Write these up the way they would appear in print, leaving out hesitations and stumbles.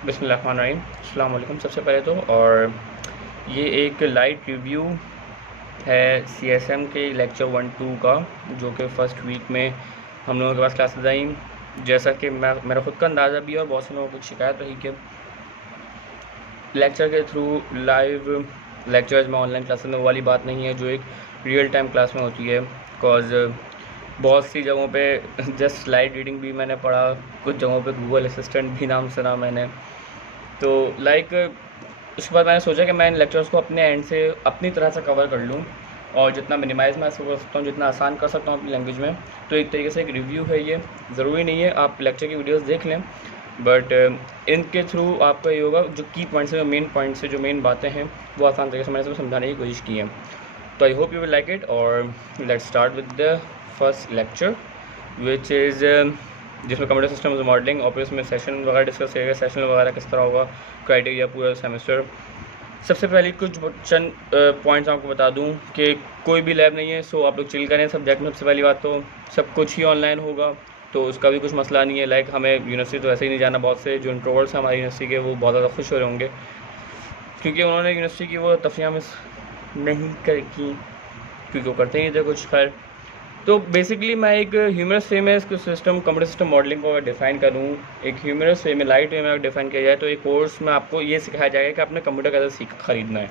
बिस्मिल्लाहिर्रहमानिर्रहीम। अस्सलाम वालेकुम। सबसे पहले तो और ये एक लाइट रिव्यू है CSM के लेक्चर 1-2 का, जो कि फ़र्स्ट वीक में हम लोगों के पास क्लासेस आई। जैसा कि मेरा ख़ुद का अंदाज़ा भी है और बहुत से लोगों को शिकायत रही कि लेक्चर के थ्रू लाइव लेक्चर्स में ऑनलाइन क्लासेस में वो वाली बात नहीं है जो एक रियल टाइम क्लास में होती है। बिकॉज़ बहुत सी जगहों पे जस्ट स्लाइड रीडिंग भी मैंने पढ़ा, कुछ जगहों पे गूगल असिस्टेंट भी नाम सुना मैंने। तो उसके बाद मैंने सोचा कि मैं इन लेक्चर्स को अपने एंड से अपनी तरह से कवर कर लूँ और जितना मिनिमाइज़ मैं कर सकता हूँ, जितना आसान कर सकता हूँ अपनी लैंग्वेज में। तो एक तरीके से एक रिव्यू है ये। ज़रूरी नहीं है आप लेक्चर की वीडियोस देख लें, बट इनके थ्रू आपका ये होगा जो की पॉइंट्स हैं, जो मेन पॉइंट्स हैं, जो मेन बातें हैं, वो आसान तरीके से मैंने सबको समझाने की कोशिश की है। तो I hope you will like it. और let's start with the first lecture which is जिसमें कंप्यूटर सिस्टम मॉडलिंग और फिर उसमें सेशन वगैरह डिस्कस किया गया, सेशन वगैरह किस तरह होगा, क्राइटेरिया पूरा सेमेस्टर। सबसे पहले कुछ चंद पॉइंट्स आपको बता दूं कि कोई भी लैब नहीं है, सो आप लोग चिल करें सब्जेक्ट में। सबसे पहली बात तो सब कुछ ही ऑनलाइन होगा, तो उसका भी कुछ मसला नहीं है। लाइक हमें यूनिवर्सिटी तो ऐसे ही नहीं जाना। बहुत से जो इंट्रोवर्ट्स हैं हमारी यूनिवर्सिटी के, वो बहुत ज़्यादा खुश हो रहे होंगे क्योंकि उन्होंने यूनिवर्सिटी की वो तफरियाँ मिस नहीं की, क्योंकि वो करते ही थे कुछ। खैर, तो बेसिकली मैं एक ह्यूमरस वे में इसको सिस्टम कंप्यूटर सिस्टम मॉडलिंग को डिफ़ाइन करूँ, एक ह्यूमरस वे में, लाइट वे में अगर डिफ़ाइन किया जाए तो एक कोर्स में आपको ये सिखाया जाएगा कि आपने कंप्यूटर कैसे खरीदना है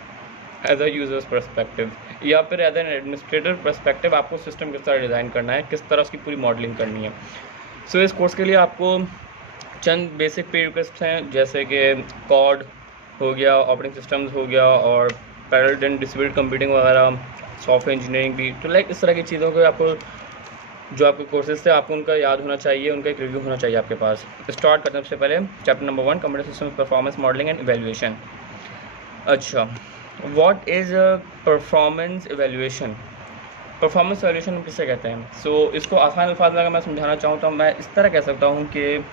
एज अ यूज़र्स परस्पेक्टिव, या फिर एज एन एडमिनिस्ट्रेटर परस्पेक्टिव आपको सिस्टम किस तरह डिज़ाइन करना है, किस तरह उसकी पूरी मॉडलिंग करनी है। सो इस कोर्स के लिए आपको चंद बेसिक प्री रिक्वेस्ट हैं, जैसे कि कॉड हो गया, ऑपरेटिंग सिस्टम्स हो गया, और पैरेलल एंड डिस्ट्रीब्यूटेड कंप्यूटिंग वगैरह, सॉफ्टवेयर इंजीनियरिंग भी। तो लाइक इस तरह की चीज़ों को आपको, जो आपके कोर्सेज थे, आपको उनका याद होना चाहिए, उनका एक रिव्यू होना चाहिए आपके पास। स्टार्ट करते हैं सबसे पहले chapter number 1, computer system performance modelling and evaluation. अच्छा, what is performance evaluation? Performance evaluation हम किसे कहते हैं? सो इसको आसान अल्फाज में अगर मैं समझाना चाहूँ तो मैं इस तरह कह सकता हूँ कि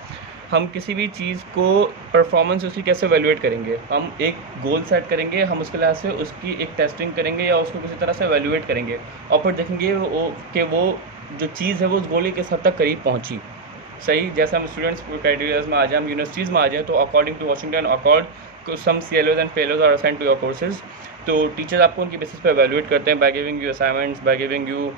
हम किसी भी चीज़ को परफॉर्मेंस उसकी कैसे एवेल्युएट करेंगे। हम एक गोल सेट करेंगे, हम उसके लिहाज से उसकी एक टेस्टिंग करेंगे या उसको किसी तरह से एवेल्युएट करेंगे, और फिर देखेंगे वो जो चीज़ है वो उस गोल के किस हद तक करीब पहुँची। सही, जैसे हम स्टूडेंट्स क्राइटेरियाज में आ जाए, हम यूनिवर्सिटीज़ में आ जाएँ, तो according to Washington accord some CLOs and fellows are assigned to your courses. तो टीचर्स आपको उनकी बेसिस पे एवेल्युएट करते हैं, by giving you assignments, by giving you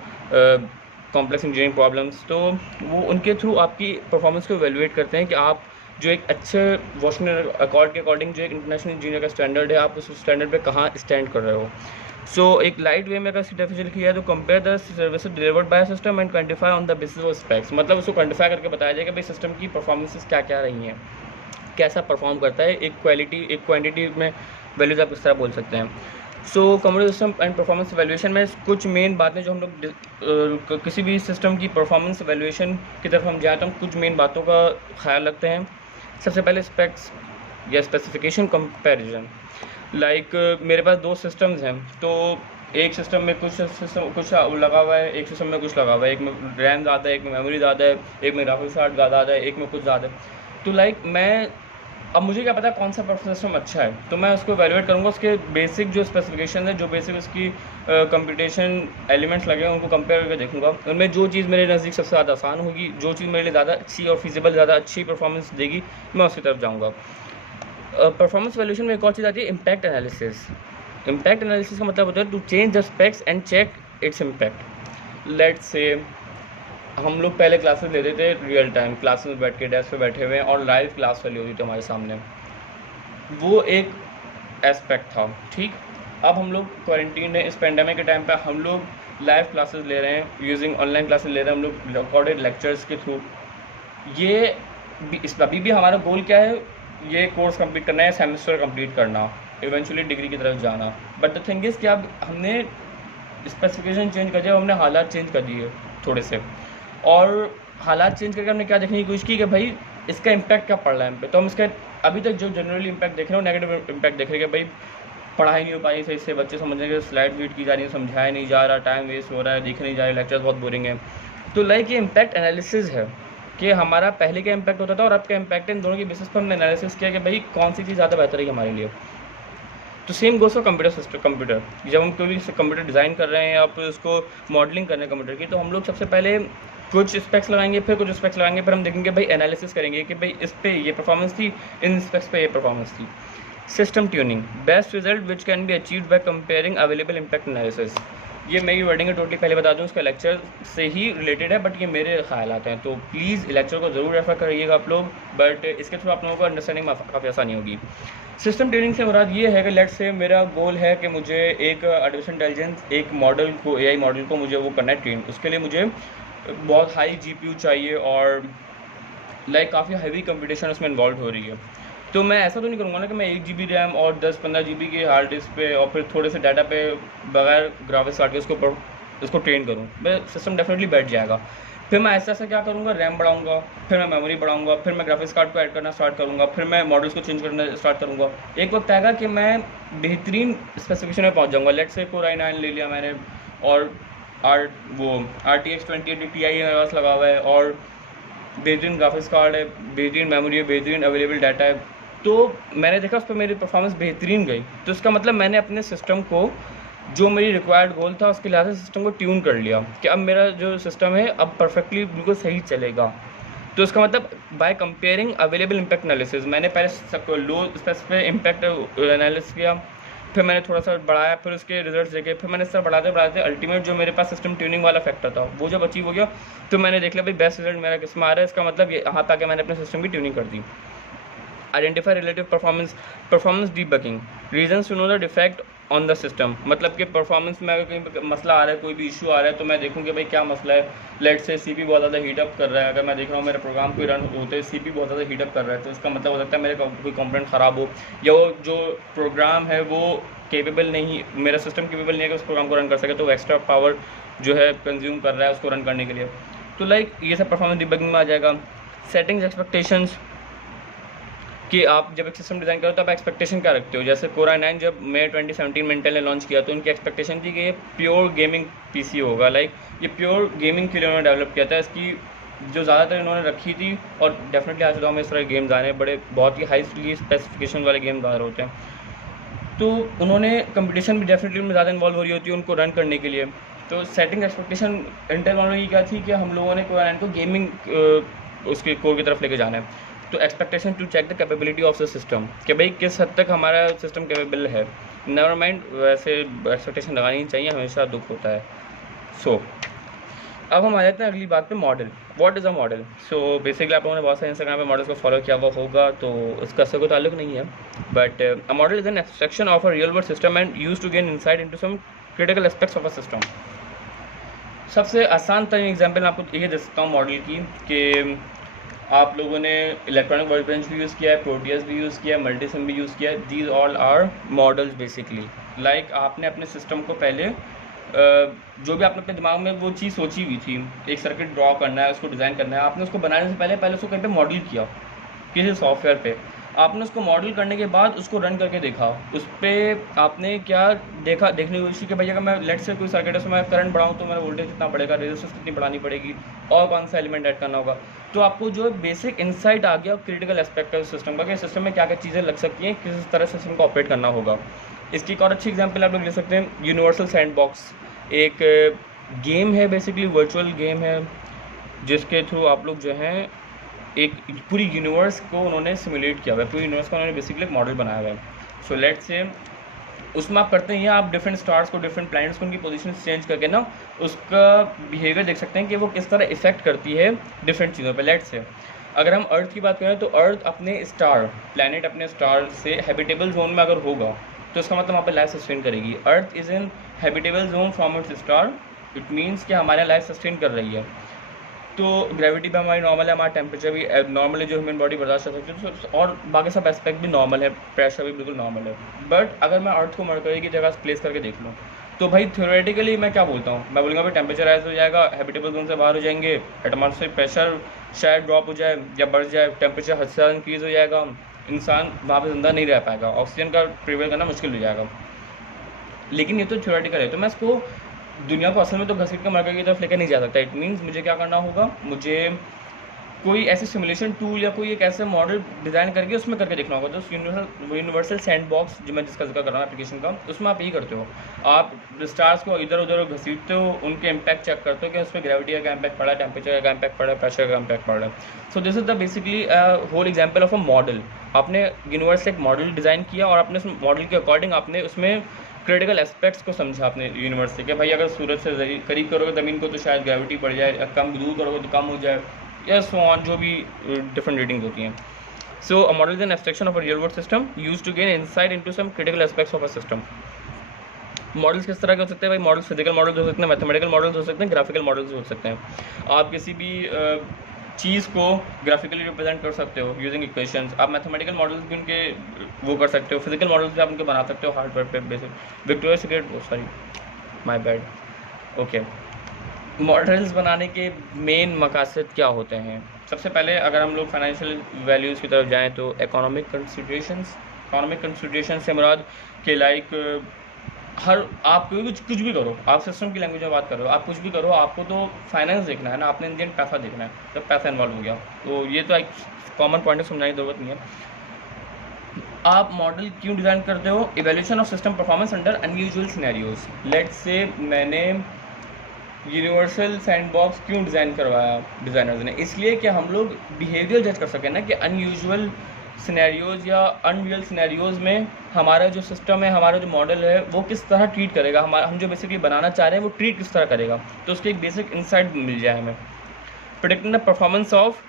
complex engineering problems. तो वो उनके थ्रू आपकी परफॉर्मेंस को एवेल्युएट करते हैं कि आप जो एक अच्छे वाशिंगटन अकॉर्ड के अकॉर्डिंग जो एक इंटरनेशनल इंजीनियर का स्टैंडर्ड है, आप उस स्टैंडर्ड पे कहाँ स्टैंड कर रहे हो। सो एक लाइट वे में अगर इसकी डेफिनेशन लिखी है तो compare the services delivered by system and quantify on the basis of specs. मतलब उसको क्वांटिफाई करके बताया जाएगा भाई सिस्टम की परफॉर्मेंसेस क्या क्या रही हैं, कैसा परफॉर्म करता है, एक क्वालिटी एक क्वांटिटी में वैल्यूज आप किस तरह बोल सकते हैं। So computer system and performance evaluation में कुछ मेन बातें जो हम लोग किसी भी सिस्टम की परफॉर्मेंस एवेल्युएशन की तरफ हम जाए तो हम कुछ मेन बातों का ख्याल रखते हैं। सबसे पहले स्पेक्स या स्पेसिफिकेशन कंपैरिजन। लाइक मेरे पास 2 सिस्टम्स हैं, तो एक सिस्टम में कुछ लगा हुआ है, एक सिस्टम में कुछ लगा हुआ है, एक में रैम ज़्यादा है, एक में मेमोरी ज़्यादा है, एक में ग्राफिक्स कार्ड ज़्यादा है, एक में कुछ ज़्यादा है। तो लाइक मैं अब मुझे क्या पता कौन सा परफॉर्मेंस सिस्टम अच्छा है, तो मैं उसको एवेल्युएट करूँगा उसके बेसिक जो स्पेसिफिकेशन है, जो बेसिक उसकी कंप्यूटेशन एलिमेंट्स लगे हैं, उनको कंपेयर करके देखूंगा। उनमें जो चीज़ मेरे नज़दीक सबसे ज़्यादा आसान होगी, जो चीज़ मेरे लिए ज़्यादा अच्छी और फिजिबल, ज़्यादा अच्छी परफॉर्मेंस देगी, मैं उसकी तरफ जाऊँगा। परफॉर्मेंस वैल्यूएशन में एक और चीज़ आती है, इम्पैक्ट एनालिसिस। इम्पैक्ट एनालिसिस का मतलब होता है to change the specs and check its impact. Let's say हम लोग पहले क्लासेस लेते थे रियल टाइम, क्लासेस में बैठ के डेस्क पे बैठे हुए हैं और लाइव क्लास वाली होती थी हमारे सामने, वो एक एस्पेक्ट था। ठीक, अब हम लोग क्वारंटीन है, इस पेंडेमिक के टाइम पे हम लोग लाइव क्लासेस ले रहे हैं, यूजिंग ऑनलाइन क्लासेस ले रहे हैं हम लोग रिकॉर्डेड लेक्चर्स के थ्रू। ये इस अभी भी हमारा गोल क्या है, ये कोर्स कंप्लीट करना है, सेमेस्टर कंप्लीट करना, इवेंचुअली डिग्री की तरफ जाना। बट द थिंग इज़ कि अब हमने स्पेसिफिकेशन चेंज कर दिया, हमने हालात चेंज कर दिए थोड़े से, और हालात चेंज करके हमने क्या देखने की कोशिश की कि भाई इसका इम्पैक्ट क्या पड़ रहा है हम पे। तो हम इसका अभी तक जो जनरली इम्पैक्ट देख रहे हो, नेगेटिव इम्पैक्ट देख रहे हैं कि भाई पढ़ाई नहीं हो पाई सही से, बच्चे समझ रहे हैं, स्लाइड रीड की जा रही है, समझाया नहीं जा रहा, टाइम वेस्ट हो रहा है, दिख नहीं जा रहे, लेक्चर्स बहुत बोरिंग है। तो लाइक ये इम्पैक्ट एनालिसिस है कि हमारा पहले क्या इम्पैक्ट होता था और अब क्या इम्पैक्ट है, इन दोनों की बेसिस पर हमने एनालिसिस किया कि भाई कौन सी चीज़ ज़्यादा बेहतर है हमारे लिए। तो सेम गोस फॉर कंप्यूटर। जब हम कोई भी कंप्यूटर डिज़ाइन कर रहे हैं या फिर उसको मॉडलिंग कर रहे हैं कंप्यूटर की, तो हम लोग सबसे पहले कुछ स्पेक्स लगाएंगे, फिर कुछ स्पेक्स लगाएंगे, फिर हम देखेंगे भाई एनालिसिस करेंगे कि भाई इस पे ये परफॉर्मेंस थी, इन स्पेक्स पे ये परफॉर्मेंस थी। System tuning, best result which can be achieved by comparing available impact analysis. ये मेरी वर्डिंग है टोटली, पहले बता दूँ इसका लेक्चर से ही रिलेटेड है, बट ये मेरे ख्यालात हैं, तो प्लीज़ लेक्चर को ज़रूर रेफर करिएगा आप लोग, बट इसके थ्रू आप लोगों को अंडरस्टैंडिंग में काफ़ी आसानी होगी। सिस्टम ट्यूनिंग से मुराद ये है कि लेट्स से मेरा गोल है कि मुझे एक आर्टिफिशियल इंटेलिजेंस, एक मॉडल को, एआई मॉडल को मुझे वो करना है ट्रेन। उसके लिए मुझे बहुत हाई जीपीयू चाहिए और लाइक काफ़ी हैवी कंपटीशन उसमें इन्वॉल्व हो रही है। तो मैं ऐसा तो नहीं करूँगा ना कि मैं 1 GB रैम और 10-15 GB के हार्ड डिस्क पे और फिर थोड़े से डाटा पे बगैर ग्राफिक्स कार्ड के उसको ट्रेन करूँ। मैं सिस्टम डेफिनेटली बैठ जाएगा। फिर मैं ऐसा क्या करूँगा, रैम बढ़ाऊँगा, फिर मैं मेमोरी बढ़ाऊँगा, फिर मैं ग्राफिक्स कार्ड को ऐड करना स्टार्ट करूँगा, फिर मैं मॉडल्स को चेंज करना स्टार्ट करूँगा। एक वक्त आएगा कि मैं बेहतरीन स्पेसिफिकेशन में पहुँच जाऊँगा। लेट्स से Core i9 ले लिया मैंने और RTX 2080 Ti मेरे पास लगा हुआ है और बेहतरीन ग्राफिक्स कार्ड है, बेहतरीन मेमोरी है, बेहतरीन अवेलेबल डाटा है, तो मैंने देखा उस पर मेरी परफॉर्मेंस बेहतरीन गई। तो इसका मतलब मैंने अपने सिस्टम को, जो मेरी रिक्वायर्ड गोल था उसके लिहाज से सिस्टम को ट्यून कर लिया कि अब मेरा जो सिस्टम है अब परफेक्टली बिल्कुल सही चलेगा। तो इसका मतलब by comparing available impact analysis, मैंने पहले लो स्पेस पे इम्पैक्ट एनालिसिस किया, फिर मैंने थोड़ा सा बढ़ाया, फिर उसके रिजल्ट्स देखे, फिर मैंने इस तरह बढ़ाते बढ़ाते अल्टीमेट जो मेरे पास सिस्टम ट्यूनिंग वाला फैक्टर था वो जब अचीव हो गया, तो मैंने देख लिया भाई बेस्ट रिजल्ट मेरा किस में आ रहा है। इसका मतलब ये यहाँ पे आके मैंने अपने सिस्टम की ट्यूनिंग कर दी। Identify relative performance debugging, reasons to know the defect on the system, मतलब कि परफॉर्मेंस में अगर कहीं मसला आ रहा है, कोई भी इशू आ रहा है, तो मैं देखूँ कि भाई क्या मसला है। लेट से सीपी बहुत ज़्यादा हीटअप कर रहा है, अगर मैं देख रहा हूँ मेरे प्रोग्राम कोई रन होते हैं सीपी बहुत ज़्यादा हीटअप कर रहा है, तो इसका मतलब हो सकता है मेरे कोई कंपोनेंट ख़राब हो, या वो जो प्रोग्राम है वो केपेबल नहीं, मेरा सिस्टम केपेबल नहीं है कि उस प्रोग्राम को रन कर सके, तो एक्स्ट्रा पावर जो है कंज्यूम कर रहा है उसको रन करने के लिए। तो लाइक ये सब परफॉर्मेंस डिबगिंग में आ जाएगा। सेटिंग्स एक्सपेक्टेशंस, कि आप जब एक सिस्टम डिज़ाइन करो तो आप एक्सपेक्टेशन क्या रखते हो। जैसे Core i9 जब मई 2017 में इंटेल ने लॉन्च किया तो उनकी एक्सपेक्टेशन थी कि ये प्योर गेमिंग पीसी होगा, लाइक ये प्योर गेमिंग के लिए उन्होंने डेवलप किया था। इसकी जो ज़्यादातर इन्होंने रखी थी, और डेफिनेटली आज के में इस तरह के गेम्स आ रहे हैं, बड़े बहुत ही हाई स्पेसिफिकेशन वाले गेम्स आ रहे होते हैं, तो उन्होंने कंपटीशन भी डेफिनेटली उनमें ज़्यादा इन्वॉल्व हो रही होती है उनको रन करने के लिए। तो सेटिंग एक्सपेक्टेशन इंटेल वालों की क्या थी कि हम लोगों ने Core i9 को गेमिंग उसके कोर की तरफ लेके जाना है। तो expectation to check the capability of the system, कि भाई किस हद तक हमारा सिस्टम कैपेबल है। नेवर माइंड, वैसे एक्सपेक्टेशन लगानी चाहिए, हमेशा दुख होता है। सो अब हम आ जाते हैं अगली बात पे, model. What is a model? So basically आप लोगों ने बहुत सारे इंस्टाग्राम पे मॉडल्स को फॉलो किया हुआ होगा, तो उसका इससे कोई ताल्लुक नहीं है, but a model is an abstraction of a real world system and use to gain insight into some critical aspects of a system. सबसे आसान तरीन एग्जाम्पल मैं आपको ये दे सकता हूँ मॉडल की, कि आप लोगों ने इलेक्ट्रॉनिक वर्क बेंच भी यूज़ किया है, प्रोटियस भी यूज़ किया है, मल्टीसिम भी यूज़ किया है। These all are models basically. Like आपने अपने सिस्टम को पहले जो भी आपने अपने दिमाग में वो चीज़ सोची हुई थी, एक सर्किट ड्रॉ करना है, उसको डिज़ाइन करना है, आपने उसको बनाने से पहले उसको कहीं पे मॉडल किया किसी सॉफ्टवेयर पे, आपने उसको मॉडल करने के बाद उसको रन करके देखा, उस पर आपने क्या देखा, देखने की कोशिश की भाई अगर मैं लेट से कोई सर्किट है उसमें मैं करंट बढ़ाऊँ तो मेरा वोल्टेज कितना बढ़ेगा, रेजिस्टेंस कितनी बढ़ानी पड़ेगी, और कौन सा एलिमेंट ऐड करना होगा। तो आपको जो बेसिक इंसाइट आ गया क्रिटिकल एस्पेक्ट है सिस्टम का, कि सिस्टम में क्या क्या चीज़ें लग सकती हैं, किस तरह से सिस्टम को ऑपरेट करना होगा। इसकी एक और अच्छी एग्जाम्पल आप लोग ले सकते हैं, यूनिवर्सल सैंडबॉक्स एक गेम है, बेसिकली वर्चुअल गेम है, जिसके थ्रू आप लोग जो हैं एक पूरी यूनिवर्स को उन्होंने सिमुलेट किया हुआ है, पूरी यूनिवर्स का उन्होंने बेसिकली एक मॉडल बनाया हुआ है। सो लेट्स से उसमें आप करते हैं आप डिफरेंट स्टार्स को, डिफरेंट प्लैनेट्स को, उनकी पोजीशन चेंज करके ना उसका बिहेवियर देख सकते हैं कि वो किस तरह इफेक्ट करती है डिफरेंट चीज़ों पे। लेट्स से अगर हम अर्थ की बात करें तो अर्थ अपने स्टार, प्लैनेट अपने स्टार से हैबिटेबल जोन में अगर होगा तो इसका मतलब वहाँ पे लाइफ सस्टेन करेगी। Earth is in habitable zone from its star, it means कि हमारे लाइफ सस्टेन कर रही है। तो ग्रेविटी भी हमारी नॉर्मल है, हमारा टेम्परेचर भी नॉर्मल है जो ह्यूमन बॉडी बर्दाश्त कर सकती है, और बाकी सब एस्पेक्ट भी नॉर्मल है, प्रेशर भी बिल्कुल नॉर्मल है। बट अगर मैं अर्थ को मरकरी की जगह प्लेस करके देख लूँ तो भाई थ्योरेटिकली मैं क्या बोलता हूँ, मैं बोलूँगा भाई टेम्परेचर राइज हो जाएगा, हैबिटेबल जोन से बाहर हो जाएंगे, एटमॉस्फेयर प्रेशर शायद ड्रॉप हो जाए या बढ़ जाए, टेम्परेचर हद से ज़्यादा इंक्रीज़ हो जाएगा, इंसान वहाँ पर ज़िंदा नहीं रह पाएगा, ऑक्सीजन का प्रिवेल करना मुश्किल हो जाएगा। लेकिन ये तो थ्योरेटिकल है, तो मैं इसको दुनिया को असल में तो घसीट कर मरकर की तरफ लेकर नहीं जा सकता। इट मीन्स मुझे क्या करना होगा, मुझे कोई ऐसे सिमुलेशन टूल या कोई एक ऐसे मॉडल डिज़ाइन करके उसमें करके देखना होगा। तो यूनिवर्सल सैंडबॉक्स जो मैं जिसका जिक्र कर रहा हूँ एप्लीकेशन का, उसमें आप यही करते हो, आप स्टार्स को इधर उधर घसीटते हो, उनके इम्पैक्ट चेक करते हो कि उसमें ग्रेविटी का इम्पैक्ट पड़ा है, टेम्परेचर का इम्पैक्ट पड़ा है, प्रेशर का इम्पैक्ट पड़ा है। So this is the basically whole example of a model. आपने यूनिवर्स से एक मॉडल डिज़ाइन किया और आपने उस मॉडल के अकॉर्डिंग आपने उसमें क्रिटिकल एस्पेक्ट्स को समझा अपने यूनिवर्स से कि भाई अगर सूरज से करीब करोगे ज़मीन को तो शायद ग्रेविटी बढ़ जाए, कम दूर करोगे तो कम हो जाए, या सो ऑन, जो भी डिफरेंट रीडिंग्स होती हैं। So a model is an abstraction of a real world system used to gain insight into some critical aspects of a system. Models किस तरह के हो सकते हैं भाई? मॉडल्स फिजिकल मॉडल्स हो सकते हैं, मैथमेटिकल मॉडल्स हो सकते हैं, ग्राफिकल मॉडल्स हो सकते हैं। आप किसी भी चीज़ को ग्राफिकली रिप्रेजेंट कर सकते हो यूजिंग इक्वेशंस। आप मैथमेटिकल मॉडल्स भी उनके वो कर सकते हो, फिजिकल मॉडल्स भी आप उनके बना सकते हो हार्डवेयर पे basic. Victoria secret, sorry my bad, okay. Models बनाने के मेन मकासद क्या होते हैं? सबसे पहले अगर हम लोग फाइनेंशियल वैल्यूज़ की तरफ जाएं तो इकोनॉमिक कंसिडरेशन से मुराद के लाइक हर आप कुछ भी करो, आप सिस्टम की लैंग्वेज में बात कर रहे हो, आप कुछ भी करो, आपको तो फाइनेंस देखना है ना, आपने इंडियन पैसा देखना है, जब पैसा इन्वॉल्व हो गया तो ये तो एक कॉमन पॉइंट है, समझाने की ज़रूरत नहीं है। आप मॉडल क्यों डिज़ाइन करते हो? Evaluation of system performance under unusual scenarios. Let's say मैंने यूनिवर्सल सैंडबॉक्स क्यों डिज़ाइन करवाया डिज़ाइनर्स ने? इसलिए कि हम लोग बिहेवियर जज कर सकें ना, कि अनयूजुअल सिनेरियोज़ या अनरियल सिनेरियोज़ में हमारा जो सिस्टम है, हमारा जो मॉडल है, वो किस तरह ट्रीट करेगा, हम जो बेसिकली बनाना चाह रहे हैं वो ट्रीट किस तरह करेगा, तो उसकी एक बेसिक इंसाइट मिल जाए हमें। प्रेडिक्टिंग द परफॉर्मेंस ऑफ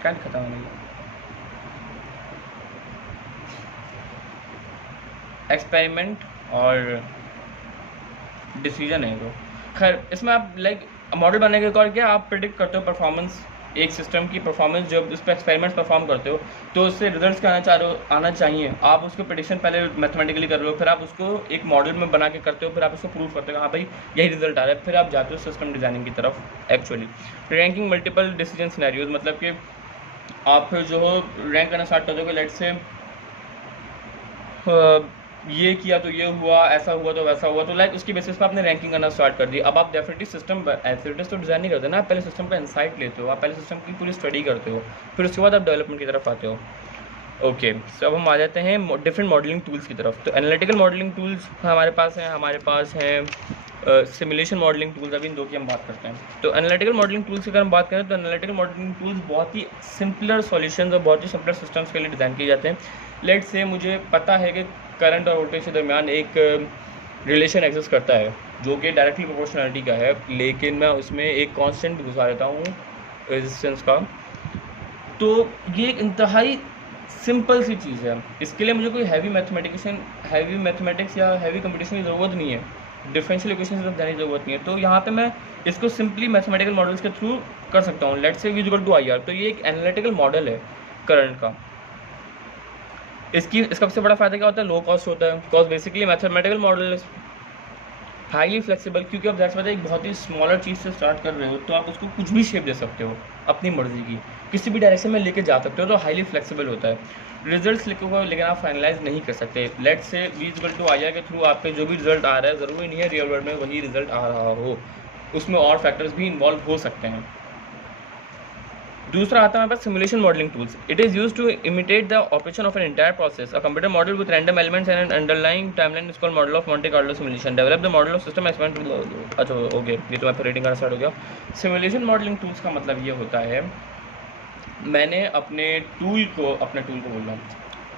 क्या लिखा था मैंने, एक्सपेरिमेंट और डिसीजन है वो। खैर इसमें आप लाइक मॉडल बनाने के अकॉर्डिंग क्या आप प्रिडिक्ट करते हो परफॉर्मेंस, एक सिस्टम की परफॉर्मेंस, जब उस पर एक्सपेरिमेंट्स परफॉर्म करते हो तो उससे रिजल्ट्स क्या आना चाहिए, आप उसको प्रेडिक्शन पहले मैथमेटिकली कर रहे हो, फिर आप उसको एक मॉडल में बना के करते हो, फिर आप उसको प्रूव करते हो हाँ भाई यही रिजल्ट आ रहा है, फिर आप जाते हो सिस्टम डिज़ाइनिंग की तरफ। Actually ranking multiple decision scenarios, मतलब कि आप फिर जो हो रैंक करना स्टार्ट कर दोगे, लेट से ये किया तो ये हुआ, ऐसा हुआ तो वैसा हुआ, तो लाइक उसकी बेसिस पे आपने रैंकिंग करना स्टार्ट कर दी। अब आप डेफिनेटली सिस्टम एज तो डिज़ाइन नहीं करते ना, आप पहले सिस्टम का इंसाइट लेते हो, आप पहले सिस्टम की पूरी स्टडी करते हो, फिर उसके बाद आप डेवलपमेंट की तरफ आते हो। ओके सो अब हम आ जाते हैं डिफरेंट मॉडलिंग टूल्स की तरफ। तो एनालिटिकल मॉडलिंग टूल्स हमारे पास हैं सिमुलेशन मॉडलिंग टूल्स, अभी इन दो की हम बात करते हैं। तो एनालिटिकल मॉडलिंग टूल्स की अगर हम बात करें तो एनालिटिकल मॉडलिंग टूल्स बहुत ही सिंपलर सॉल्यूशंस और बहुत ही सिंपलर सिस्टम्स के लिए डिज़ाइन किए जाते हैं। लेट्स से मुझे पता है कि करंट और वोल्टेज के दरमियान एक रिलेशन एग्जिस्ट करता है जो कि डायरेक्टली प्रोपोर्शनलिटी का है, लेकिन मैं उसमें एक कांस्टेंट घुसा देता हूँ रेजिस्टेंस का। तो ये एक इंतहाई सिंपल सी चीज़ है, इसके लिए मुझे कोई हैवी मैथमेटिक्स या हैवी कंप्यूटेशन की ज़रूरत नहीं है, डिफरेंशियल इक्वेशन तक जाने की ज़रूरत नहीं है। तो यहाँ पे मैं इसको सिंपली मैथमेटिकल मॉडल्स के थ्रू कर सकता हूँ। Let's say V equal to IR, तो ये एक एनालिटिकल मॉडल है करंट का। इसका सबसे बड़ा फ़ायदा क्या होता है? लो कॉस्ट होता है, because basically mathematical model highly flexible, क्योंकि आप दैट्स एक बहुत ही स्मॉलर चीज़ से स्टार्ट कर रहे हो, तो आप उसको कुछ भी शेप दे सकते हो अपनी मर्जी की, किसी भी डायरेक्शन में लेके जा सकते हो, तो हाईली फ्लेक्सिबल होता है। रिजल्ट्स लिखोगे लेकिन आप फाइनलाइज नहीं कर सकते। Let's say V equal to IR के थ्रू आपके जो भी रिजल्ट आ रहा है, ज़रूरी नहीं है रियल वर्ल्ड में वही रिजल्ट आ रहा हो, उसमें और फैक्टर्स भी इन्वॉल्व हो सकते हैं। दूसरा आता है हमारे पास simulation modelling tools. It is use to imitate the operation of an entire process. A computer model with random elements and an underlying timeline is called model of Monte Carlo simulation. Develop the model of system experiment. अच्छा okay, ये तो मैं फिर reading करना start हो गया। Simulation modelling tools का मतलब ये होता है, मैंने अपने टूल को बोल रहा हूँ,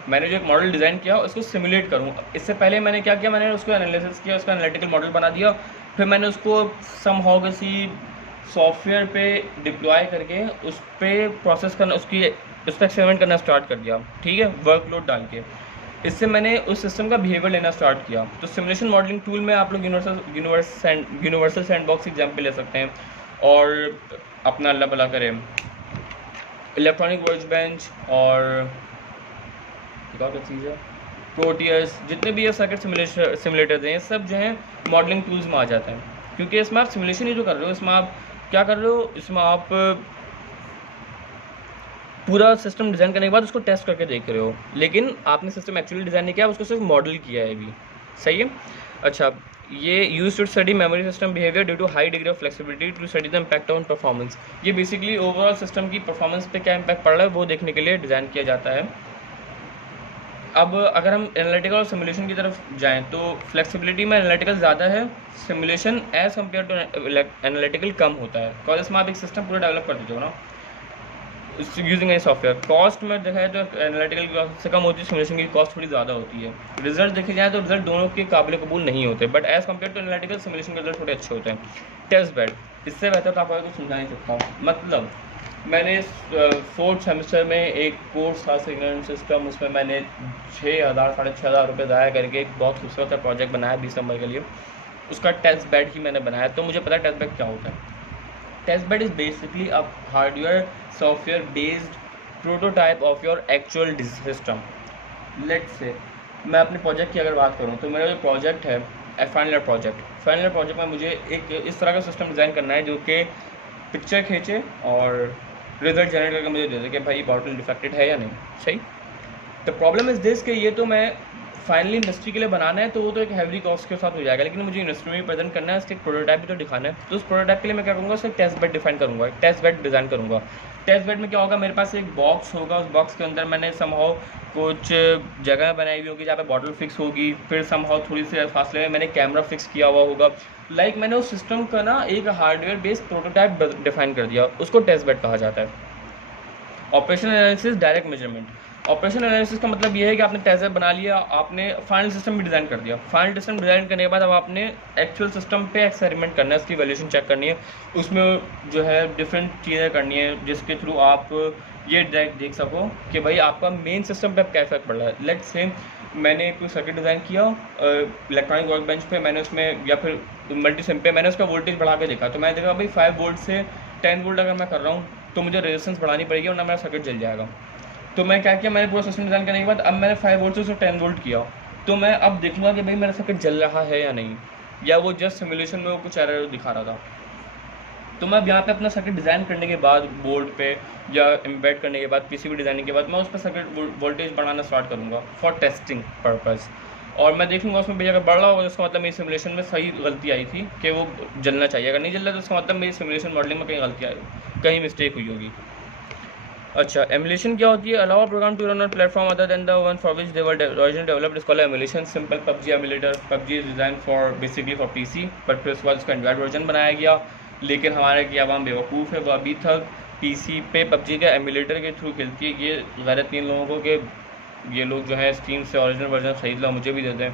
मैंने जो एक मॉडल डिज़ाइन किया उसको सिमुलेट करूँ। इससे पहले मैंने क्या किया, मैंने उसको एनालिसिस किया, उसका एनालिटिकल मॉडल बना दिया, फिर मैंने उसको समहाउ किसी सॉफ्टवेयर पे डिप्लॉय करके उस पर प्रोसेस करना, उस पर एक्सपेरिमेंट करना स्टार्ट कर दिया, ठीक है, वर्कलोड डाल के। इससे मैंने उस सिस्टम का बिहेवियर लेना स्टार्ट किया। तो सिमुलेशन मॉडलिंग टूल में आप लोग यूनिवर्सल सैंडबॉक्स एग्जाम्पल ले सकते हैं, और अपना अल्लाह भला करें इलेक्ट्रॉनिक वर्कबेंच और एक और चीज़ है प्रोटियस, जितने भी ये सर्किट सिमुलेटर्स हैं, ये सब जो हैं मॉडलिंग टूल्स में आ जाते हैं, क्योंकि इसमें आप सिमुलेशन ही जो कर रहे हो, इसमें आप क्या कर रहे हो, इसमें आप पूरा सिस्टम डिज़ाइन करने के बाद उसको टेस्ट करके देख रहे हो, लेकिन आपने सिस्टम एक्चुअली डिज़ाइन नहीं किया, उसको सिर्फ मॉडल किया है अभी, सही है। अच्छा, ये use to study memory system behaviour due to high degree of flexibility to study the impact on performance. ये बेसिकली ओवरऑल सिस्टम की परफॉर्मेंस पे क्या इम्पैक्ट पड़ रहा है वो देखने के लिए डिज़ाइन किया जाता है। अब अगर हम एनालिटिकल और सिमुलेशन की तरफ जाएं तो फ्लेक्सिबिलिटी में एनालिटिकल ज़्यादा है, simulation as compare to analytical कम होता है। बिकॉज इसमें आप एक सिस्टम पूरा डेवलप कर देते हो ना यूजिंग ए सॉफ्टवेयर। कॉस्ट में देखा जाए तो एनालिटिकल की कॉस्ट से कम होती है, सिमुलेशन की कॉस्ट थोड़ी ज़्यादा होती है। रिजल्ट देखे जाए तो रिजल्ट दोनों के काबिल कबूल नहीं होते, but as compare to analytical simulation के रिजल्ट थोड़े अच्छे होते हैं। टेस्ट बेड इससे बेहतर तो आपको कुछ समझा नहीं सकता। मतलब मैंने 4th सेमेस्टर में एक कोर्स था सिग्नल सिस्टम, उसमें मैंने 6,000 6,500 रुपये ज़ाया करके एक बहुत खूबसूरत सा प्रोजेक्ट बनाया 20 नंबर के लिए। उसका टेस्ट बेड ही मैंने बनाया, तो मुझे पता है टेस्ट बेड क्या होता है। Test bed is basically a hardware software based prototype of your actual system. Let's say मैं अपने प्रोजेक्ट की अगर बात करूँ तो मेरा जो प्रोजेक्ट है फाइनल प्रोजेक्ट में मुझे एक इस तरह का सिस्टम डिज़ाइन करना है जो कि पिक्चर खींचे और रिजल्ट जनरेट करके मुझे दे दे कि भाई बॉटल डिफेक्टेड है या नहीं। सही। द प्रॉब्लम इज़ दिस कि ये तो मैं फाइनली इंडस्ट्री के लिए बनाना है तो वो तो एक हैवी कॉस्ट के साथ हो जाएगा, लेकिन मुझे इंडस्ट्री में प्रेजेंट करना है, इसके एक प्रोटोटाइप भी तो दिखाना है। तो उस प्रोटोटाइप के लिए मैं क्या करूँगा, उससे टेस्ट बेड डिफाइन करूँगा, टेस्ट बेड डिज़ाइन करूँगा। टेस्ट बेड में क्या होगा, मेरे पास एक बॉक्स होगा, उस बॉक्स के अंदर मैंने समहाउ कुछ जगह बनाई हुई होगी जहाँ पे बॉटल फिक्स होगी, फिर समहाउ थोड़ी सी फासले में मैंने कैमरा फिक्स किया हुआ होगा। लाइक मैंने उस सिस्टम का ना एक हार्डवेयर बेस्ड प्रोटोटाइप डिफाइन कर दिया, उसको टेस्ट बेड कहा जाता है। Operation analysis, direct measurement. Operation analysis का मतलब ये है कि आपने टेस्ट बेड बना लिया, आपने फाइनल सिस्टम भी डिज़ाइन कर दिया। फाइनल सिस्टम डिज़ाइन करने के बाद अब आपने एक्चुअल सिस्टम पे एक्सपेरिमेंट करना है, उसकी वैल्यूएशन चेक करनी है, उसमें जो है डिफरेंट चीज़ें करनी है जिसके थ्रू आप ये देख सको कि भाई आपका मेन सिस्टम पे अब क्या इफेक्ट पड़ रहा है। लेट्स से मैंने एक सर्किट डिज़ाइन किया इलेक्ट्रॉनिक वर्क बेंच पे, मैंने उसमें या फिर मल्टी सिम पे मैंने उसका वोल्टेज बढ़ा के देखा, तो मैंने देखा भाई 5 वोल्ट से 10 वोल्ट अगर मैं कर रहा हूँ तो मुझे रेजिस्टेंस बढ़ानी पड़ेगी वरना मेरा सर्किट जल जाएगा। तो मैं क्या किया, मैंने पूरा सिस्टम डिज़ाइन करने के बाद अब मैंने 5 वोल्ट से उसको 10 वोल्ट किया, तो मैं अब देखूंगा कि भाई मेरा सर्किट जल रहा है या नहीं, या वो जस्ट सिमुलेशन में वो कुछ एरर दिखा रहा था। तो मैं अब यहाँ पे अपना सर्किट डिज़ाइन करने के बाद बोर्ड पे या एम्बेड करने के बाद पीसीबी डिज़ाइनिंग के बाद मैं उस पर सर्किट वोल्टेज बढ़ाना स्टार्ट करूँगा फॉर टेस्टिंग पर्पज़। और मैं देखूंगा उसमें भी अगर बढ़ रहा होगा तो उसका मतलब मेरी सिमुलेशन में सही गलती आई थी कि वो जलना चाहिए, अगर नहीं जल रहा तो उसका मतलब मेरी सिमुलेशन मॉडलिंग में कहीं गलती आई, कहीं मिस्टेक हुई होगी। अच्छा, एमुलेशन क्या होती है? Allow program to run on platform other than the one for which they were originally developed is called emulation. Simple PUBG emulator, PUBG is design for basically for PC, but फिर उसके बाद उसका Android version बनाया गया, लेकिन हमारे क्या आवाम बेवकूफ़ है, वो अभी तक पीसी पे पबजी के एमुलेटर के थ्रू खेलती है। ये गैरत तीन लोगों को कि ये लोग जो है स्टीम से ओरिजिनल वर्जन ख़रीद लो मुझे भी दे दें,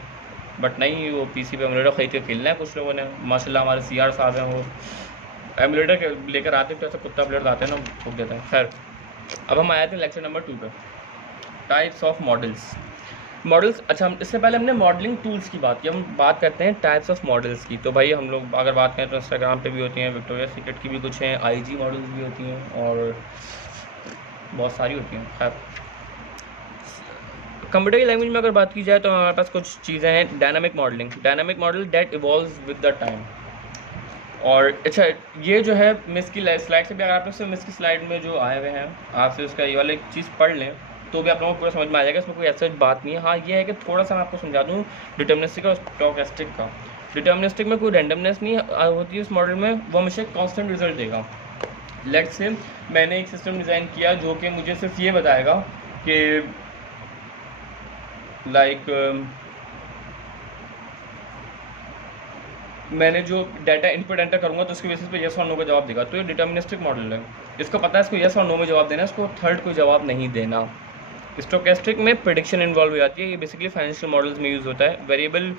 बट नहीं, वो पीसी पे एमुलेटर ख़रीद के खेलना है कुछ लोगों ने। माशाल्लाह हमारे सीआर साहब हैं, वो एमुलेटर लेकर आते थे, ऐसा कुत्ता प्लेयर आते हैं ना, ठोक देते हैं। खैर, अब हम आए थे लेक्चर नंबर 2 पे, टाइप्स ऑफ मॉडल्स। अच्छा, इससे पहले हमने मॉडलिंग टूल्स की बात की, हम बात करते हैं टाइप्स ऑफ मॉडल्स की। तो भाई हम लोग अगर बात करें तो इंस्टाग्राम पे भी होती हैं, विक्टोरिया सीक्रेट की भी कुछ हैं, आईजी मॉडल्स भी होती हैं और बहुत सारी होती हैं। खैर, कंप्यूटर की लैंग्वेज में अगर बात की जाए तो हमारे पास कुछ चीज़ें हैं। Dynamic model that evolves with the time. और अच्छा, ये जो है मिस की स्लाइड से भी अगर आप लोग मिस की स्लाइड में जो आए हुए हैं आपसे उसका ये वाला एक चीज़ पढ़ लें तो भी आप लोगों को पूरा समझ में आ जाएगा, इसमें कोई ऐसा बात नहीं है। हाँ, ये है कि थोड़ा सा मैं आपको समझा दूँ डिटर्मिनिस्टिक और स्टोकेस्टिक का। डिटर्मिनिस्टिक में कोई रैंडमनेस नहीं होती है उस मॉडल में, वो हमेशा कांस्टेंट रिजल्ट देगा। लेट्स से मैंने एक सिस्टम डिज़ाइन किया जो कि मुझे सिर्फ ये बताएगा कि लाइक मैंने जो डाटा इनपुट एंटर करूँगा तो उसके बेसिस पे येस और नो का जवाब देगा। तो ये डिटर्मिनिस्टिक मॉडल है, इसको पता है इसको येस और नो में जवाब देना है, इसको थर्ड कोई जवाब नहीं देना। स्टोकेस्टिक में प्रेडिक्शन इन्वॉल्व हो जाती है, ये बेसिकली फाइनेंशियल मॉडल्स में यूज़ होता है। वेरिएबल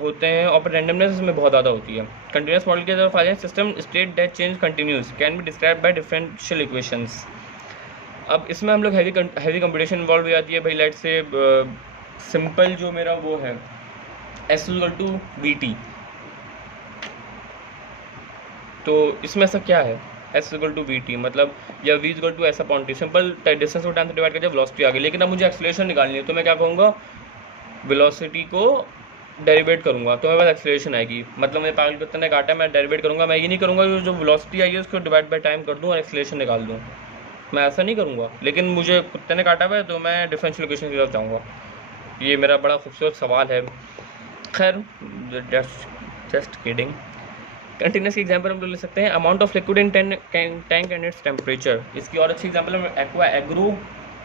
होते हैं और रैंडमनेस इसमें बहुत ज़्यादा होती है। कंटिन्यूस मॉडल की तरफ आ जाए, system state that change continuous can be describe by differential equations. अब इसमें हम लोग हैवी कंप्यूटेशन इन्वॉल्व हो जाती है। भाई लेट से सिंपल जो मेरा वो है S=VT, तो इसमें ऐसा क्या है S=VT मतलब या V=S/T, सिंपल डिस्टेंस को टाइम से डिवाइड कर दिया, वेलोसिटी आ गई। लेकिन अब मुझे एक्सेलरेशन निकालनी है तो मैं क्या कहूँगा, वेलोसिटी को डेरिवेट करूँगा तो मेरे पास एक्सेलरेशन आएगी। मतलब मेरे पागल कुत्ते ने काटा, मैं डेरिवेट करूँगा, मैं ये नहीं करूँगा जो वेलोसिटी आई है उसको डिवाइड बाय टाइम कर दूँ और एक्सेलरेशन निकाल दूँ, मैं ऐसा नहीं करूँगा। लेकिन मुझे कुत्ते ने काटा हुआ है तो मैं डिफरेंशियल इक्वेशन की तरफ जाऊँगा। ये मेरा बड़ा खूबसूरत सवाल है। खैर जस्ट किडिंग। कंटिन्यूस की एग्जांपल हम लोग ले सकते हैं amount of liquid in tank and its temperature. इसकी और अच्छी एग्जांपल है एक्वा एग्रो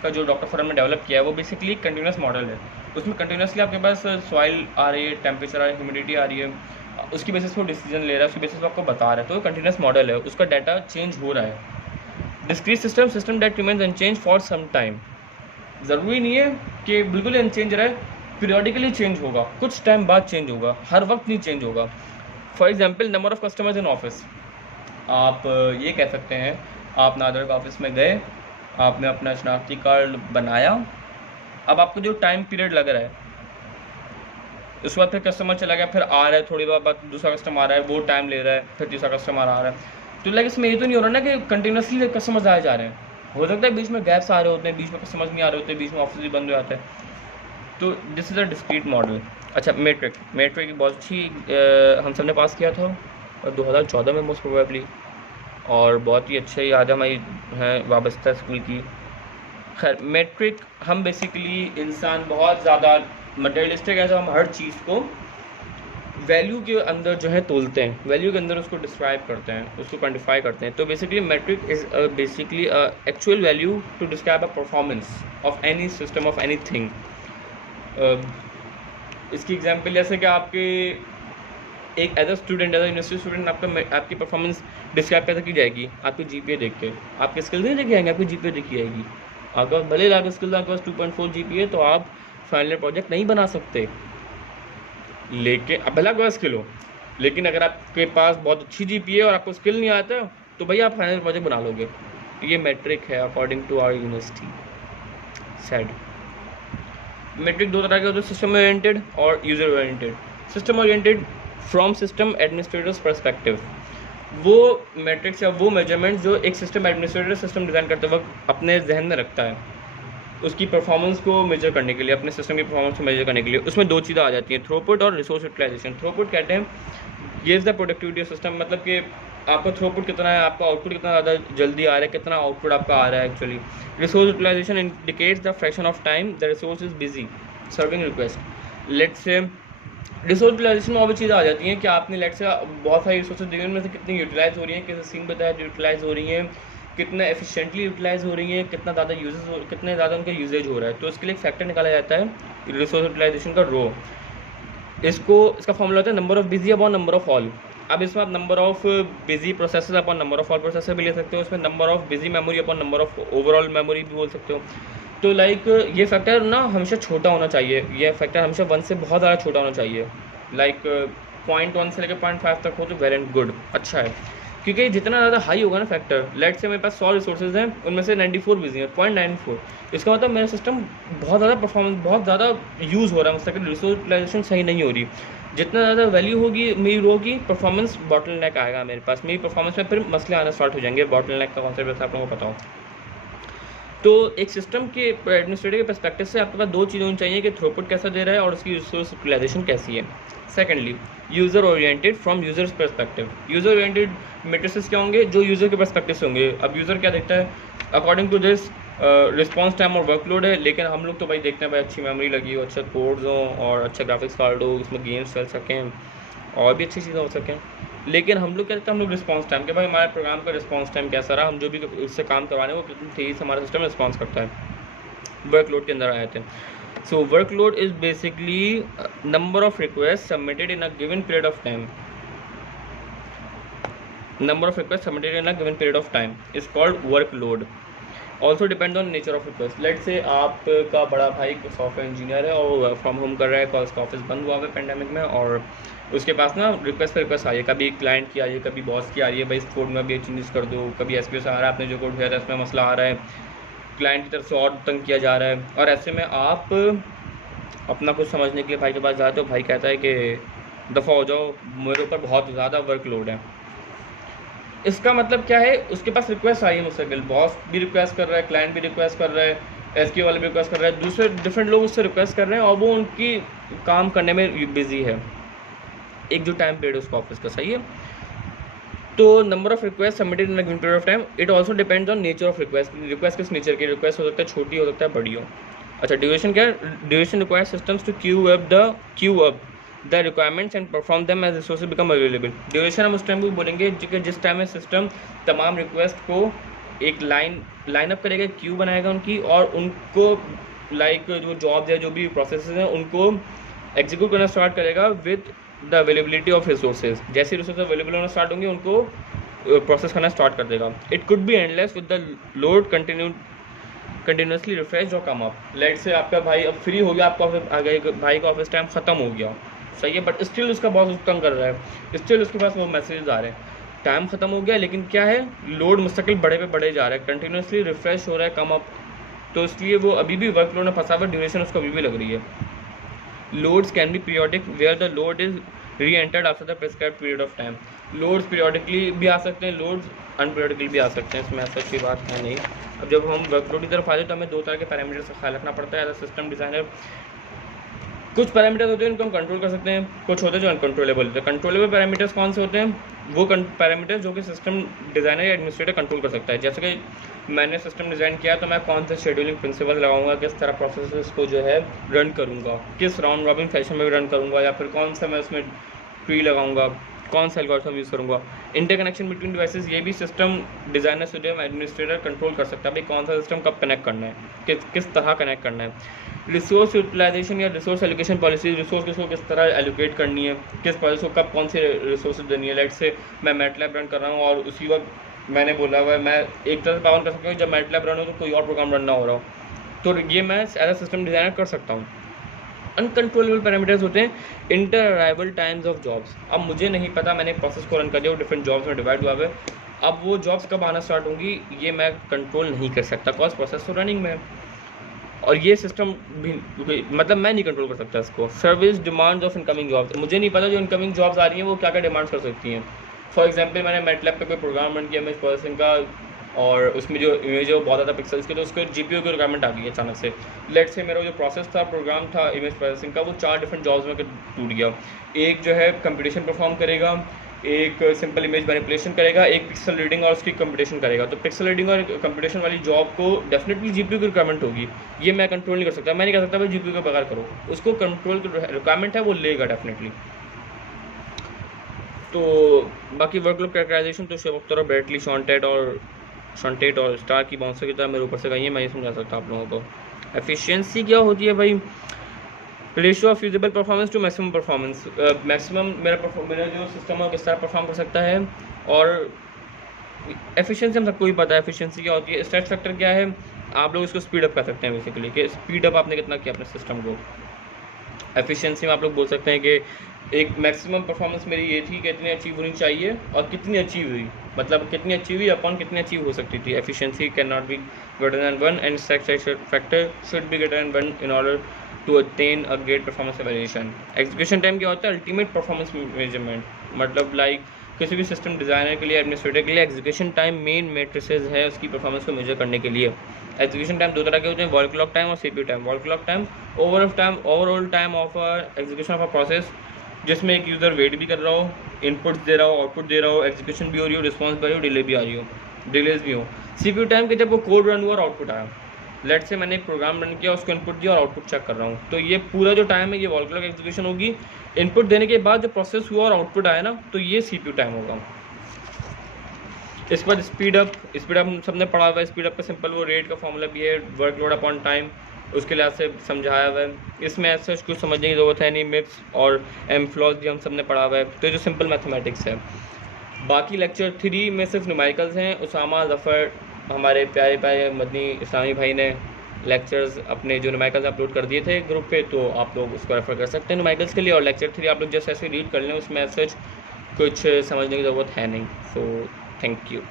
का जो डॉक्टर फॉरम ने डेवलप किया है, वो बेसिकली कंटिन्यूस मॉडल है। उसमें कंटिन्यूसली आपके पास सॉइल आ रही है, टेम्परेचर आ रही है, ह्यूमिडिटी आ रही है, उसकी बेसिस पर डिसीजन ले रहा है, उसकी बेसिस पर आपको बता रहा है। तो कंटिन्यूस मॉडल है, उसका डाटा चेंज हो रहा है। Discrete system that remains unchange for some time. ज़रूरी नहीं है कि बिल्कुल ही अनचेंज रहे, पीरियडिकली चेंज होगा, कुछ टाइम बाद चेंज होगा, हर वक्त नहीं चेंज होगा। For example number of customers in office. आप ये कह सकते हैं, आप नादर के ऑफिस में गए, आपने अपना शनाख्ती कार्ड बनाया, अब आपको जो टाइम पीरियड लग रहा है, उसके बाद फिर कस्टमर चला गया, फिर आ रहा है, थोड़ी देर बाद दूसरा कस्टमर आ रहा है, वो टाइम ले रहा है, फिर तीसरा कस्टमर आ रहा है। तो लाइक इसमें ये तो नहीं हो रहा ना कि कंटिन्यूसली कस्टमर्स आए जा रहे हैं। हो सकता है बीच में गैप्स आ रहे होते हैं, बीच में कस्टमर्स नहीं आ रहे होते, बीच में ऑफिस भी बंद हो जाता है। तो this is a discrete model. अच्छा, मेट्रिक बहुत अच्छी हम सब ने पास किया था 2014 में मोस्ट प्रोबेबली, और बहुत ही अच्छे याद हमारी है वाबस्ता स्कूल की। खैर मेट्रिक, हम बेसिकली इंसान बहुत ज़्यादा मटेरियलिस्टिक है, जो हम हर चीज़ को वैल्यू के अंदर जो है तोलते हैं, वैल्यू के अंदर उसको डिस्क्राइब करते हैं, उसको क्वान्टिफाई करते हैं। तो basically metric is basically actual value to describe a performance of any system of any thing. इसकी एग्जांपल जैसे कि आपके एक as a student, as a university student, आपकी परफॉर्मेंस डिस्क्राइब कैसे की जाएगी? आपकी जीपीए देख के। आपके स्किल्स नहीं देखी जाएंगे, आपकी जीपीए देखी जाएगी। अगर भले लाके स्किल्स आपके पास 2.4 जीपीए, तो आप फाइनल प्रोजेक्ट नहीं बना सकते। लेकिन अब भला कोई स्किल हो, लेकिन अगर आपके पास बहुत अच्छी जीपीए और आपको स्किल नहीं आता, तो भैया आप फाइनल प्रोजेक्ट बना लोगे। ये मेट्रिक है according to our university. Sad. Metric दो तरह के होते हैं, सिस्टम ओरिएंटेड और user oriented. System oriented from system administrators perspective, वो मेट्रिक्स या वो मेजरमेंट जो एक सिस्टम एडमिनिस्ट्रेटर सिस्टम डिज़ाइन करते वक्त अपने जहन में रखता है, उसकी परफॉर्मेंस को मेजर करने के लिए, अपने सिस्टम की परफॉर्मेंस को मेजर करने के लिए। उसमें दो चीज़ें आ जाती हैं, थ्रूपुट और रिसोर्स यूटिलाइजेशन। थ्रूपुट कहते हैं ये is the productivity of system, मतलब कि आपका थ्रूपुट कितना है, आपका आउटपुट कितना ज़्यादा जल्दी आ रहा है, कितना आउटपुट आपका आ रहा है actually. Resource utilization indicates the fraction of time the resource is busy serving request. Let's say resource utilization में और भी चीज़ें आ जाती हैं कि आपने लेट से बहुत सारी रिसोर्सेज दी, उनमें से कितनी यूटिलाइज हो रही हैं, किस सीन पे यूटिलाइज हो रही हैं, कितना एफिशिएंटली यूटिलाइज हो रही हैं, कितना ज़्यादा कितने ज़्यादा उनका यूजेज हो रहा है। तो इसके लिए एक फैक्टर निकाला जाता है रिसोर्स यूटिलाइजेशन का, रो। इसका फॉर्मूला होता है number of busy upon number of all. अब इसमें आप number of busy processor upon number of all processor भी ले सकते हो, इसमें number of busy memory upon number of overall memory भी बोल सकते हो। तो लाइक ये फैक्टर ना हमेशा छोटा होना चाहिए, ये फैक्टर हमेशा 1 से बहुत ज़्यादा छोटा होना चाहिए। लाइक 0.1 से लेकर 0.5 तक हो तो वेल एंड गुड, अच्छा है। क्योंकि जितना ज़्यादा हाई होगा ना फैक्टर, लेट से मेरे पास 100 रिसोर्सेज हैं, उनमें से 94 बिजी हैं, 0.94, इसका मतलब मेरा सिस्टम बहुत ज़्यादा परफॉर्मेंस, बहुत ज़्यादा यूज़ हो रहा है मुझसे, रिसोर्स यूटिलाइजेशन सही नहीं हो रही। जितना ज़्यादा वैल्यू होगी मेरी रो की, परफॉर्मेंस बॉटलनेक आएगा मेरे पास, मेरी परफॉर्मेंस में फिर मसले आना स्टार्ट हो जाएंगे। बॉटलनेक का कॉन्सेप्ट वैसे आप लोगों को पता हो। तो एक सिस्टम के एडमिनिस्ट्रेटर के पर्सपेक्टिव से आपके पास दो चीज़ें होनी चाहिए कि थ्रूपुट कैसा दे रहा है और उसकी रिसोर्स यूटिलाइजेशन कैसी है। Secondly, user oriented from users perspective. User oriented matrices क्या होंगे? जो यूज़र के पर्सपेक्टिव से होंगे। अब यूज़र क्या देखता है? According to this response time और वर्कलोड है, लेकिन हम लोग तो भाई देखते हैं भाई अच्छी मेमोरी लगी हो, अच्छा कोड्स हो और अच्छा ग्राफिक्स कार्ड हो, उसमें गेम्स चल सकें और भी अच्छी चीज़ें हो सकें। लेकिन हम लोग क्या कहते हैं, हम लोग रिस्पॉन्स टाइम के भाई हमारे प्रोग्राम का रिस्पॉन्स टाइम कैसा रहा, हम जो भी उससे काम करवाने वो कितनी तेज़ी से हमारा सिस्टम रिस्पॉन्स करता है। वर्कलोड के अंदर आए थे। So workload is basically number of request submitted in a given period of time. Number of request submitted in a given period of time is called workload. Also depend on nature of request. Late से आपका बड़ा भाई software engineer है और work from home कर रहा है, call उसका ऑफिस बंद हुआ है पेंडेमिक में, और उसके पास ना रिक्वेस्ट पर रिक्वेस्ट आ रही है, कभी क्लाइंट की आ रही है, कभी बॉस की आ रही है, भाई इस कोड में भी चेंजेस कर दो, कभी एसपीओ से आ रहा है, आपने जो कोड भेजा था इसमें मसला आ रहा है, क्लाइंट की तरफ से और तंग किया जा रहा है। और ऐसे में आप अपना कुछ समझने के लिए भाई के पास जाते हो, भाई कहता है कि दफ़ा हो जाओ, मेरे ऊपर बहुत ज़्यादा वर्कलोड है। इसका मतलब क्या है? उसके पास रिक्वेस्ट आई है मुस्तकिल, बॉस भी रिक्वेस्ट कर रहा है, क्लाइंट भी रिक्वेस्ट कर रहा है, एसक्यू वाले भी रिक्वेस्ट कर रहे हैं, दूसरे डिफरेंट लोग उससे रिक्वेस्ट कर रहे हैं और वो उनकी काम करने में बिजी है, एक जो टाइम पीरियड उसका ऑफिस का, सही है। तो number of request submitted in a given period of time, it also depends on nature of request. Request किस नेचर की? रिक्वेस्ट हो सकता है छोटी, हो सकता है बड़ी हो। अच्छा, ड्यूरेशन क्या है? Duration requires systems to queue up the requirements and perform them as resources become available. Duration हम उस टाइम को बोलेंगे जिस टाइम में सिस्टम तमाम रिक्वेस्ट को एक लाइन अप करेगा, क्यू बनाएगा उनकी, और उनको जो जॉब्स है, जो भी प्रोसेसेस हैं, उनको एग्जीक्यूट करना स्टार्ट करेगा with the availability of resources. जैसे रिसोर्सेज अवेलेबल होना स्टार्ट होंगे उनको प्रोसेस करना स्टार्ट कर देगा। It could be endless with the load continuously refresh और कम अप। लेट से आपका भाई अब फ्री हो गया, आपका भाई का ऑफिस टाइम ख़त्म हो गया, सही है, बट स्टिल उसका बॉस उसको तंग कर रहा है, स्टिल उसके पास वो मैसेज आ रहे हैं, टाइम ख़त्म हो गया, लेकिन क्या है, लोड मुस्तकिल बढ़े पे बढ़े जा रहा है, कंटिन्यूसली रिफ्रेश हो रहा है, कम अप, तो इसलिए वो अभी भी वर्कलोड में फंसा हुआ, ड्यूरेशन उसको अभी भी लग रही है। Loads can be periodic where the load is reentered after the prescribed period of time. Loads periodically भी आ सकते हैं, लोड्स अनपीरियोडिकली भी आ सकते हैं, इसमें ऐसा कोई बात है नहीं। अब जब हम वर्कलोड की तरफ आते हैं तो हमें दो तरह के पैरामीटर्स का ख्याल रखना पड़ता है एज अ सिस्टम डिज़ाइनर। कुछ पैरामीटर्स होते हैं उनको हम कंट्रोल कर सकते हैं, कुछ होते हैं जो अनकंट्रोलेबल होते हैं। कंट्रोलेबल पैरामीटर्स कौन से होते हैं? वो पैरामीटर्स जो कि सिस्टम डिज़ाइनर या एडमिनिस्ट्रेटर कंट्रोल कर सकता है। जैसे कि मैंने सिस्टम डिज़ाइन किया तो मैं कौन से शेड्यूलिंग प्रिंसिपल लगाऊंगा, किस तरह प्रोसेसेस को जो है रन करूँगा, किस राउंड रॉबिन फैशन में रन करूँगा, या फिर कौन सा मैं उसमें ट्री लगाऊंगा, कौन सा एल्गोरिथम यूज़ करूँगा। इंटरकनेक्शन बिटवीन डिवाइसेस, ये भी सिस्टम डिज़ाइनर से जो एडमिनिस्ट्रेटर कंट्रोल कर सकता है, भाई कौन सा सिस्टम कब कनेक्ट करना है, किस तरह कनेक्ट करना है। रिसोर्स यूटिलाइजेशन या रिसोर्स एलोकेशन पॉलिसी, रिसोर्स किसको किस तरह एलोकेट करनी है, किस पॉलिसी को कब कौन से रिसोर्स देनी है। लेट से मैं मैटलैब रन कर रहा हूँ और उसी वक्त मैंने बोला हुआ है मैं एक तरह से पावन कर सकता हूँ, जब मैटलैब रन हो तो कोई और प्रोग्राम रन ना हो रहा हो, तो ये मैं एज अ सिस्टम डिज़ाइनर कर सकता हूँ। अनकंट्रोलेबल पैरामीटर्स होते हैं inter arrival times of jobs. अब मुझे नहीं पता, मैंने प्रोसेस को रन कर दिया, वो डिफरेंट जॉब्स में डिवाइड हुआ है, अब वो जॉब्स कब आना स्टार्ट होंगी ये मैं कंट्रोल नहीं कर सकता, कॉज प्रोसेस तो रनिंग में है, और ये सिस्टम भी मतलब मैं नहीं कंट्रोल कर सकता इसको। Service demands of incoming jobs, मुझे नहीं पता जो इनकमिंग जॉब्स आ रही हैं वो क्या क्या डिमांड्स कर सकती हैं। फॉर एग्जांपल मैंने मैटलैब पे कोई प्रोग्राम रन किया इमेज प्रोसेसिंग का, और उसमें जो इमेज है वो बहुत ज़्यादा पिक्सल्स की, तो उसको जीपीयू की रिक्वायरमेंट आ गई अचानक से। लेट से मेरा जो प्रोसेस था, प्रोग्राम था इमेज प्रोसेसिंग का, वो 4 डिफरेंट जॉब्स में टूट गया। एक जो है कंप्यूटेशन परफॉर्म करेगा, एक सिंपल इमेज मैनिपुलेशन करेगा, एक पिक्सल रीडिंग और उसकी कंप्यूटेशन करेगा। तो पिक्सल रीडिंग और कंप्यूटेशन वाली जॉब को डेफिनेटली जीपीयू की रिक्वायरमेंट होगी, ये मैं कंट्रोल नहीं कर सकता। मैं नहीं कह सकता भाई जीपीयू के बगैर करो, उसको कंट्रोल की रिक्वायरमेंट है, वो लेगा डेफिनेटली। तो बाकी वर्कलोड कैरेक्टराइजेशन तो शेब अख्तर और ब्रेटली शॉन्टेट और स्टार की बाउंसर की तरह मेरे ऊपर से कहिए, मैं ये समझा सकता आप लोगों को। एफिशिएंसी क्या होती है भाई? Ratio of usable performance to maximum performance. Maximum मेरा जो सिस्टम है किस तरह परफॉर्म कर सकता है, और एफिशिएंसी हम सबको ही पता है एफिशिएंसी क्या होती है। स्ट्रेस फैक्टर क्या है? आप लोग इसको स्पीड अप कर सकते हैं बेसिकली, कि स्पीड अप आपने कितना किया अपने सिस्टम को। एफिशिएंसी में आप लोग बोल सकते हैं कि एक मैक्सिमम परफॉर्मेंस मेरी ये थी कि इतनी अचीव होनी चाहिए, और कितनी अचीव हुई, मतलब कितनी अचीव हुई अपॉन कितनी अचीव हो सकती थी। Efficiency can not be greater than 1 and stress factor should be greater than 1 in order to attain a great performance evaluation. Execution time क्या होता है? अल्टीमेट परफॉर्मेंस मेजरमेंट, मतलब लाइक किसी भी सिस्टम डिज़ाइनर के लिए, एडमिनिस्ट्रेटर के लिए एग्जीक्यूशन टाइम मेन मेट्रिसेस है उसकी परफॉर्मेंस को मेजर करने के लिए। एग्जीक्यूशन टाइम दो तरह के होते हैं, वॉल क्लॉक टाइम और CPU time. Wall clock time overall time of execution of a process, जिसमें एक यूज़र वेट भी कर रहा हो, इनपुट्स दे रहा हो, आउटपुट दे रहा हो, एग्जीक्यूशन भी हो रही हो, रिस्पॉन्स भी आ रही हो, डिले भी आ रही हो, डिलेज भी हो। सीपीयू टाइम के जब वो कोड रन हुआ और आउटपुट आया, लेट से मैंने एक प्रोग्राम रन किया, उसको इनपुट दिया और आउटपुट चेक कर रहा हूँ, तो ये पूरा जो टाइम है ये वॉल क्लॉक एग्जीक्यूशन होगी। इनपुट देने के बाद जो प्रोसेस हुआ और आउटपुट आया ना, तो ये सीपीयू टाइम होगा। इस पर स्पीड अप हम सबने पढ़ा हुआ है। स्पीड अप का सिंपल वो रेट का फॉर्मूला भी है, वर्कलोड अपॉन टाइम, उसके लिहाज से समझाया हुआ है। इसमें ऐसा कुछ समझने की ज़रूरत है नहीं। मिप्स और एमफ्लॉज भी हम सबने पढ़ा हुआ है, तो जो सिंपल मैथमेटिक्स है। बाकी लेक्चर 3 में सिर्फ न्यूमेरिकल्स हैं। उसामा ज़फ़र हमारे प्यारे प्यारे मदनी इस्लामी भाई ने लेक्चर्स अपने जो न्यूमेरिकल्स अपलोड कर दिए थे ग्रुप पे, तो आप लोग उसको रेफ़र कर सकते हैं न्यूमेरिकल्स के लिए। और लेक्चर 3 आप लोग जैसे ऐसे रीड कर लें, उसमें सच कुछ समझने की ज़रूरत है नहीं। So thank you.